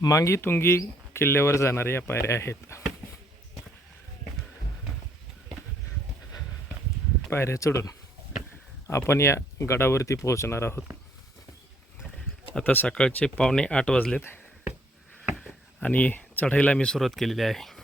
मांगी तुंगी किल्ल्यावर जाणाऱ्या या पायऱ्या आहेत. पायऱ्या चढून आपण या गडावरती पोहोचणार आहोत. आता सकाळचे 7:45 वाजलेत आणि चढायला मी सुरुवात केलेली आहे.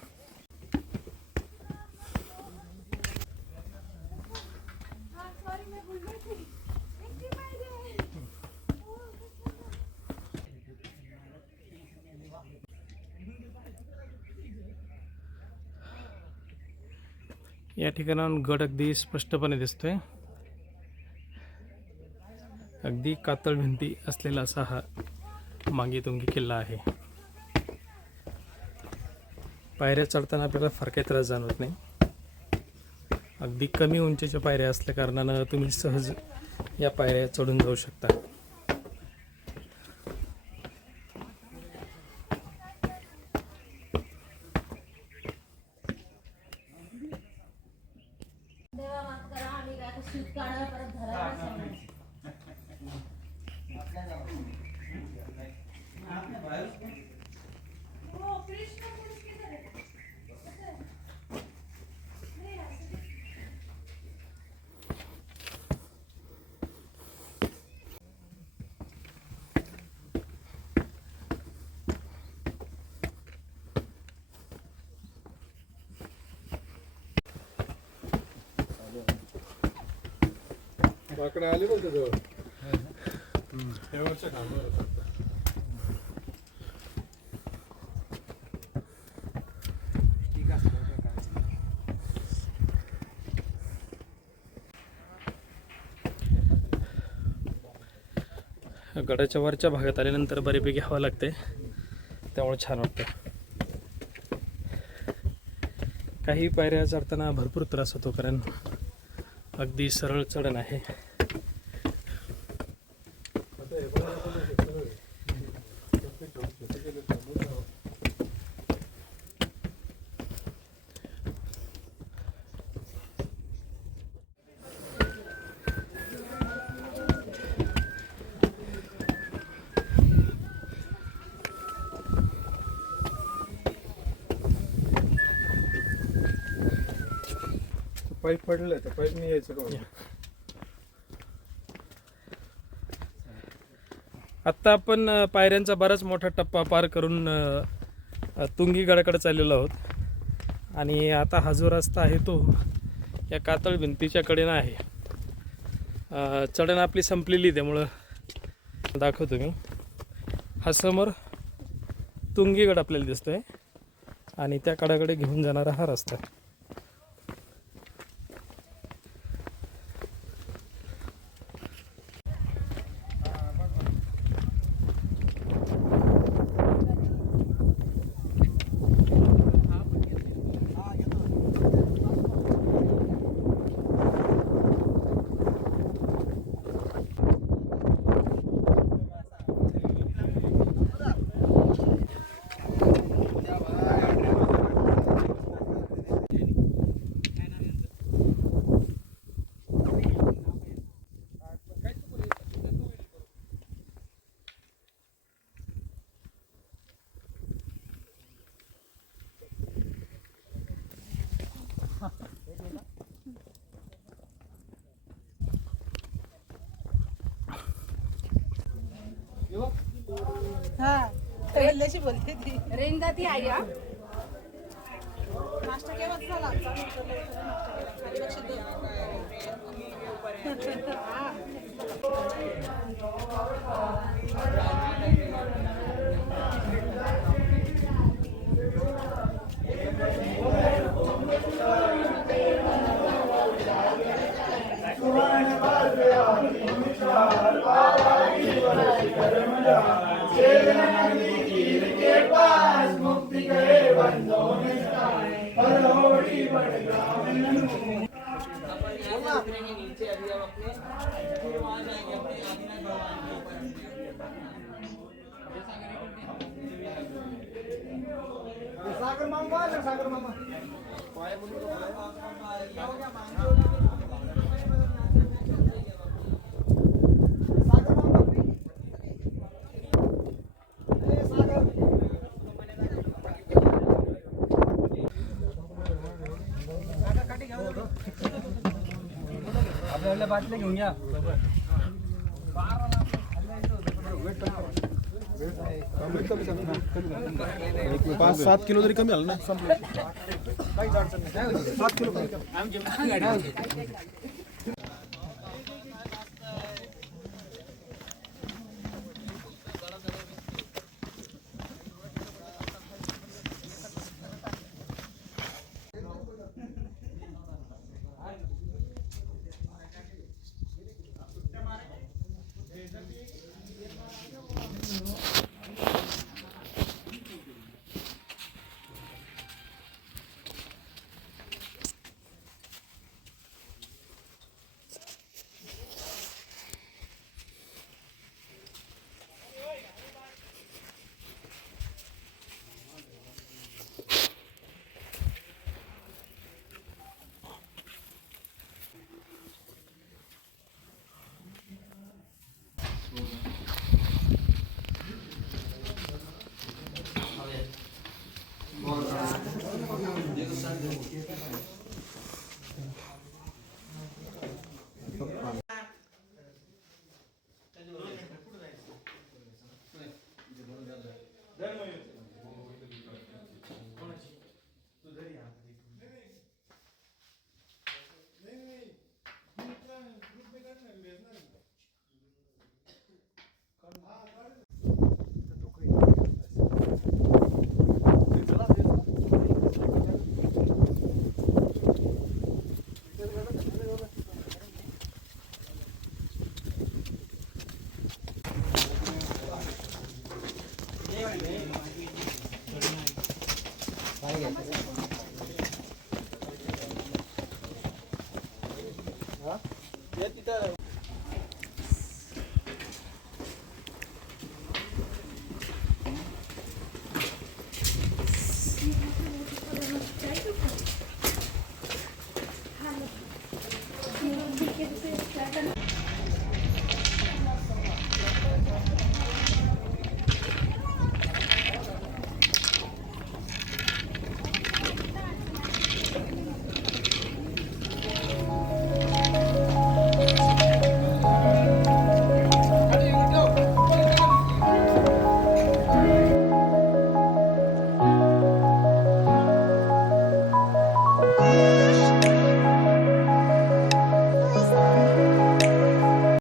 या ठिकाणाहून गड अगदी स्पष्टपणे दिसतोय. अगदी कातळ भिंती असलेला असा हा मांगी तुंगी किल्ला आहे. पायऱ्या चढताना आपल्याला फार काही त्रास जाणवत नाही. अगदी कमी उंचीच्या पायऱ्या असल्या कारणानं तुम्ही सहज या पायऱ्या चढून जाऊ शकता. वाकडे आली बघ जवळ शेवटच्या खांबावर गडाच्या वरच्या भागात आल्यानंतर बऱ्यापैकी हवा लागते, त्यामुळे छान वाटतं. काही पायऱ्या चढताना भरपूर त्रास होतो, कारण अगदी सरळ चढण आहे. पाईप पडलं तर पाईप नाही यायचं का? आत्ता आपण पायऱ्यांचा बराच मोठा टप्पा पार करून तुंगी गडाकडे चाललेलो आहोत आणि आता हा जो रस्ता आहे तो या कातळ भिंतीच्या कडेनं आहे. चढण आपली संपलेली, त्यामुळं दाखवतो मी. हा समोर तुंगीगड आपल्याला दिसतोय आणि त्या कडाकडे घेऊन जाणारा हा रस्ता. बोलते ती रेंदा ती आई नाश्ता केव्हा झाला आमचा आपल्याला बाटल्या घेऊन या. एक 5-7 किलो जरी कमी झालं ना संपलं. काहीच अडचण नाही. 7 किलो कमी. काय घ्यायचं?